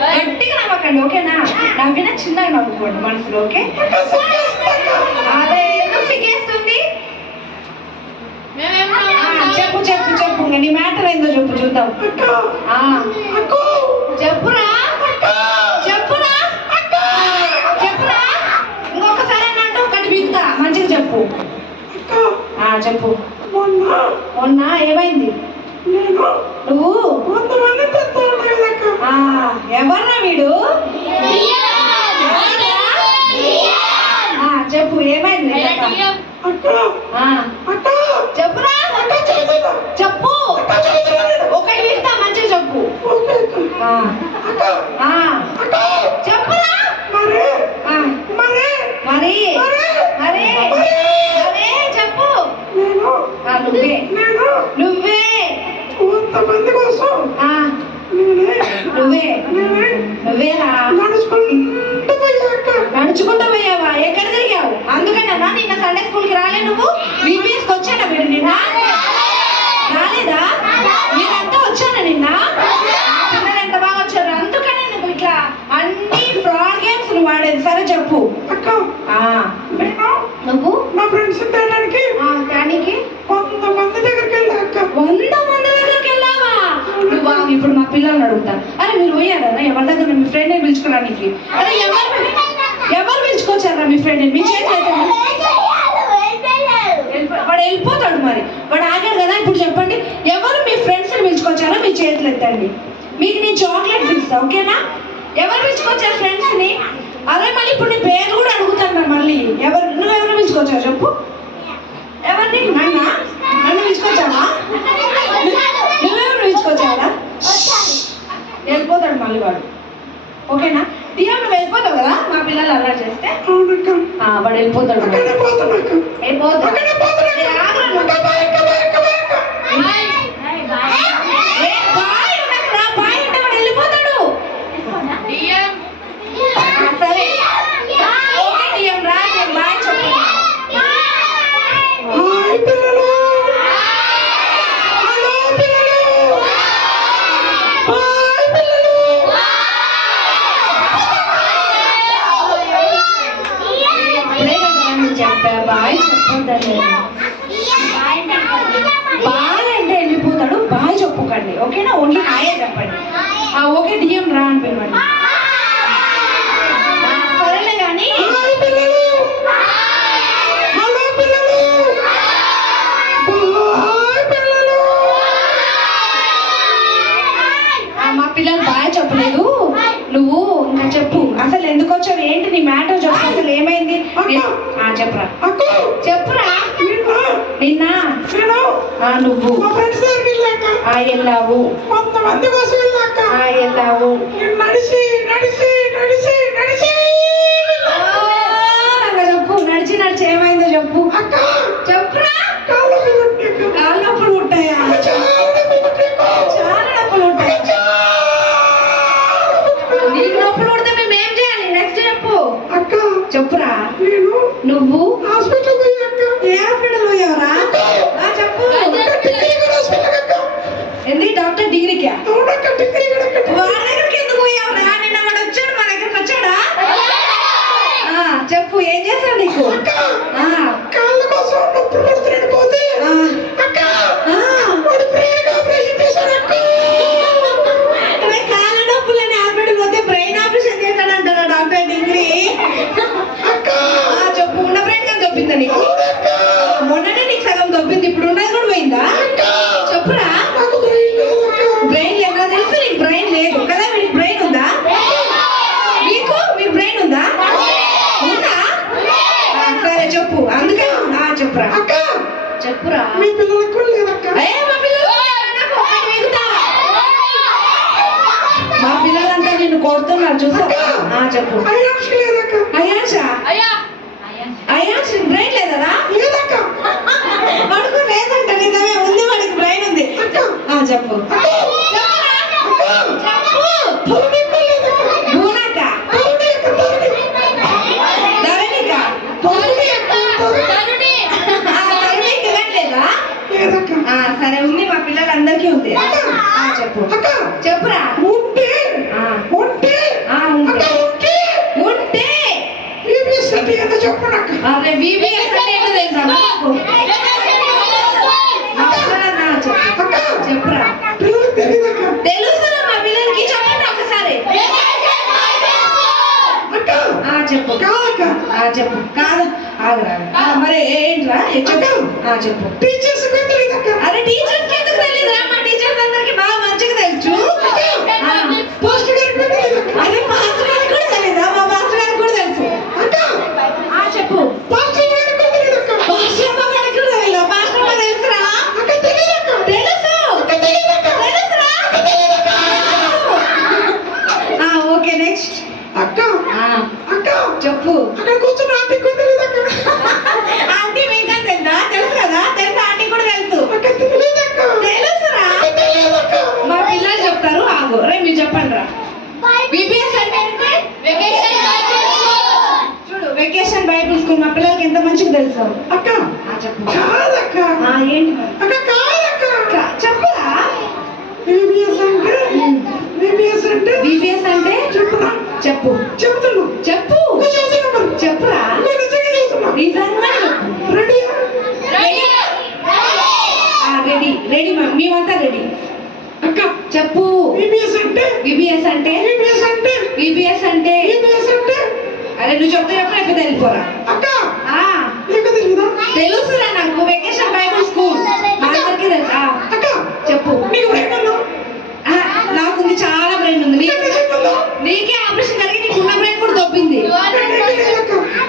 నవ్వకండి ఓకేనా? నవ్వినా చిన్నగా నవ్వుకోండి మనసులో ఓకే? అదే ఎందుకు సిగ్గేస్తుంది? ఆ, చెప్పు చెప్పు చెప్పు. నీ మ్యాటర్ ఏందో చెప్పు చూద్దాం. చెప్పురా? చెప్పురా? చెప్పురా? ఇంకొకసారి అన్నట్టు ఒకటి బిగుతా మంచిగా చెప్పు. ఆ చెప్పు. మొన్న. ఏమైంది? నువ్వు? ఎవర్రా వీడు? చెప్పు ఏమైంది? చెప్పురా? చెప్పు. ఒకటి వింటా మంచిగా చెప్పు. చెప్పురా? మరి? మరి? అరే చెప్పు. నువ్వే. నువ్వే. కొంతమంది కోసం? నేనే? నువ్వే. నేనే నువ్వేరా నడుచుకుంటూ పోయావా? ఎక్కడ తిరిగావు? అందుకనేనా నిన్న సండే స్కూల్కి రాలే నువ్వు? బీబీఎస్కి వచ్చానా వీడు నిన్న? రాలేదా? మీరంతా వచ్చానా నిన్న? పిల్లలు ఎంత బాగా వచ్చారు? అందుకనే నువ్వు ఇట్లా అన్ని ఫ్రాడ్ గేమ్స్ నువ్వు వాడేది సరే చెప్పు. నువ్వు? నా ఫ్రెండ్స్ తేడానికి దానికి? కొంతమంది దగ్గరికి వెళ్ళాక వంద మంది దగ్గరికి వెళ్ళావా నువ్వు ఆగు, ఇప్పుడు మా పిల్లల్ని అడుగుతా. అరే మీరు పోయారా? ఎవరి దగ్గర మీ ఫ్రెండ్ని పిలుచుకోవడానికి అరే ఎవరు ఎవరు పిలుచుకొచ్చారా మీ ఫ్రెండ్ మీ చేతి వాడు వెళ్ళిపోతాడు మరి. వాడు ఆగాడు కదా ఇప్పుడు చెప్పండి. ఎవరు మీ ఫ్రెండ్స్ని పిలుచుకొచ్చారో మీ చేతులు ఎత్తండి. మీకు నేను చాక్లెట్ పిలుస్తా ఓకేనా? ఎవరు పిలుచుకొచ్చారు ఫ్రెండ్స్ని అదే మళ్ళీ ఇప్పుడు నీ పేరు కూడా అడుగుతాను మళ్ళీ. ఎవరు నువ్వు ఎవరు పిలుచుకొచ్చావు చెప్పు. ఎవరిని? నన్నా? నన్ను పిలుచుకొచ్చావా నువ్వెవరు పిలుచుకొచ్చావా వెళ్ళిపోతాడు మళ్ళీ వాడు. ఓకేనా? దియా నువ్వు వెళ్ళిపోతావు కదా? మా పిల్లలు అలా చేస్తే. వాడు వెళ్ళిపోతాడు. వెళ్ళిపోతాడు అక్కడే పోతున్నాక ఏ, ఆగురా నువ్వు. అక్క బాయ్ అక్క బాయ్ అక్క బాయ్ అక్క ఏ, బాయ్ ఉండకురా, బాయ్ అంటే వాడు వెళ్ళిపోతాడు ఆ, సరే ఓకే డియం రా డియం బాయ్ చెప్పు హాయ్ పిల్లలు హలో పిల్లలు హాయ్ పిల్లలు అప్పుడే కదా నేను చెప్పా బాయ్ చెప్పొద్దండి బాయ్ అంటే వెళ్ళిపోతాడు చెప్పండి ఓకేనా? ఓన్లీ హాయే చెప్పండి. ఆ ఓకే డిఎం రా అని పిలవండి. పిల్లలు బాయ్ చెప్పలేదు. నువ్వు ఇంకా చెప్పు. అసలు ఎందుకు వచ్చావు? ఏంటి నీ మ్యాటర్ చెప్పు. అసలు ఏమైంది? చెప్పురా. చెప్పురా. నిన్న. నువ్వు. వెళ్ళావు. వెళ్ళావు. నడిచి నడిచి నడిచి నడిచి. సరే చెప్పు. అందుకే ఆ, చెప్పురా. అక్క. చెప్పురా. మీ పిల్లలకు కూడా లేదక్క. ఏ, మా పిల్లలు పిల్లలంతా నిన్ను కొడుతున్నారు చూసా ఆ, చెప్పు. లేదక్క. అయాష అయాష్ బ్రెయిన్ లేదరా లేదక్క. అడుగు లేదంట నిజమే ఉంది వాడికి బ్రెయిన్ ఉంది? ఆ, చెప్పు చెప్పురా. చెప్పు ధరణి కూడా లేదక్క భూనక ధరణి అక్క ధరణి ధరణిక ధరణి అక్క ధరణి ఆ, ధరణిక లేదా లేదక్క ఆ, సరే ఉంది మా పిల్లలందరికీ ఉంది ఆ, చెప్పు అక్క చెప్పురా ఉంటే ఆ, ఉంటే ఆ, ఉంది అక్క అరే తెలుసా నాకు? నా చెప్పు. చెప్పురా. మా పిల్లలకి చెప్పండి ఒకసారి. కాదు. ఆగురా. మరి ఏంట్రా? చెప్పు. చెప్పు. టీచర్స్ అరే టీచర్స్ తెలుసు అక్క కాదక్క? అక్క కాదక్క. చెప్పురా బీబీఎస్ అంటే? బీబీఎస్ అంటే? బీబీఎస్ అంటే? చెప్పురా. చెప్పు. చెబుతున్నా. చెప్పు. చెప్పురా? నువ్వు నిజంగా ఆ, రెడీ రెడీ మ్యామ్ మేమంతా రెడీ అక్క చెప్పు. బీబీఎస్ అంటే? బీబీఎస్ అంటే? బీబీఎస్ అంటే? బీబీఎస్ అంటే? బీబీఎస్ అంటే? అరే నువ్వు చెప్తే చెప్పు లేకపోతే వెళ్ళిపోరా. అక్క తెలుసురా నాకు. వెకేషన్ బైబిల్ స్కూల్ మా అందరికీ తెలుసు? అక్క చెప్పు. నీకు బ్రెయిన్ ఉందా? ఆ, నాకుంది చాలా బ్రెయిన్ ఉంది. నీకు ఆపరేషన్ కలిగి నీకు ఉన్న బ్రెయిన్ కూడా దొబ్బింది.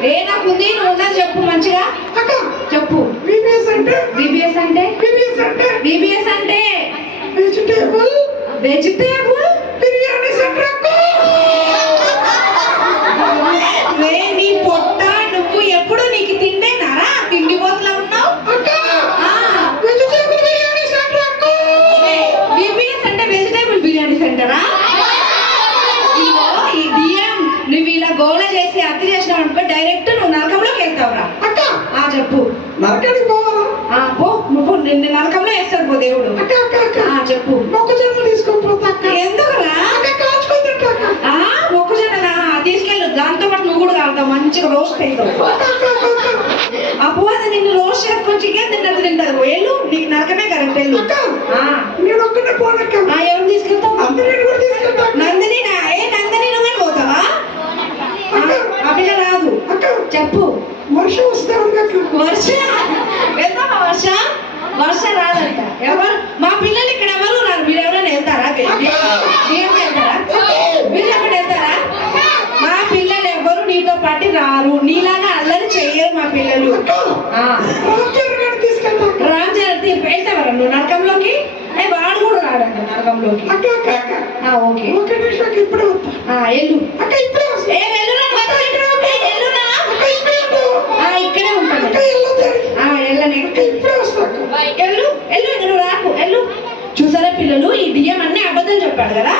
ఏ నాకుంది. నువ్వు ఉన్నది చెప్పు మంచిగా. చెప్పు. బీబీఎస్ అంటే? బీబీఎస్ అంటే? బీబీఎస్ అంటే? బీబీఎస్ అంటే? వెజిటేబుల్ వెజిటేబుల్ బిర్యానీ సెంటర్ అక్క రే నీ పొట్ట నువ్వు ఎప్పుడు నీకు తిండేనారా తిండి పోతులా ఉన్నావు అక్క ఆ, వెజిటేబుల్ బిర్యానీ సెంటర్ అక్క బీబీఎస్ అంటే వెజిటేబుల్ బిర్యానీ సెంటరా ఇగో ఈ డిఎం నువ్వు ఇలా గోల చేసి అతి చేసినావు అనుకో డైరెక్ట్ నువ్వు నరకంలోకి వెళ్తావురా అక్క ఆ చెప్పు నరకానికి పోవాలా? పో నువ్వు నిన్ను నరకంలో వేస్తాడు పో దేవుడు. అక్క అక్క అక్క. ఆ చెప్పు. మొక్కజొన్న తీసుకోకపోతే అక్క. ఎందుకురా? మొక్కజొన్న తీసుకెళ్ళు. దాంతో పాటు నువ్వు కూడా కాలుతావు. మంచిగా రోస్ట్ అవుతావు అప్పు అది నిన్ను రోస్ట్ చేసుకొని చికెన్ తింటది తింటది. వెళ్ళు నీకు నరకమే కరెక్ట్ వెళ్ళు. నేను పోనక్క ఎవరు తీసుకెళ్తావు అందరిని కూడా తీసుకెళ్తా అక్క. నందిని నా ఏ నందిని నువ్వు కానీ పోతావా ఆ, ఆ పిల్ల రాదు అక్క చెప్పు వర్షం వస్తే ఉంది అక్క వర్ష వెళ్తామా వర్ష వర్ష రాదంట ఎవరు మా పిల్లలు ఇక్కడ ఎవరు రారు మీరు ఎవరైనా వెళ్తారా మీరు వెళ్తారా మీరు ఎప్పుడు వెళ్తారా మా పిల్లలు ఎవరు నీతో పాటు రారు నీలాగా అల్లరి చెయ్యరు మా పిల్లలు. రామ్ చరణ్ వెళ్తావరా నువ్వు నరకంలోకి? వాడు కూడా రాడంట నరకంలోకి. ఓకే. ఇప్పుడే అక్క ఇప్పుడే ఇక్కడే ఉంటాను ఇప్పుడే ఎల్లు ఎల్లు నువ్వు రాకు ఎల్లు చూసారా పిల్లలు ఈ డిఎం అన్ని అబద్ధాలు చెప్పాడు కదా?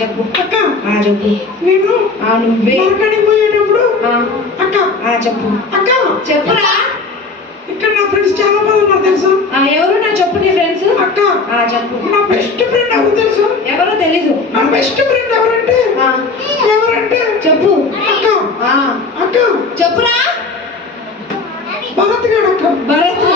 చెప్పు అక్క. చెప్పు నేను నువ్వే. అక్కడికి పోయేటప్పుడు అక్క. చెప్పు అక్క. చెప్పురా. ఇక్కడ నా ఫ్రెండ్స్ చాలా మంది ఉన్నారు తెలుసు? ఎవరు నా చెప్పు నీ ఫ్రెండ్స్? అక్క. చెప్పు నా బెస్ట్ ఫ్రెండ్ తెలుసు? ఎవరో తెలీదు. నా బెస్ట్ ఫ్రెండ్ ఎవరంటే? చెప్పు. అక్క. అక్క. చెప్పురా. భరత్ గారు అక్క. భరత్?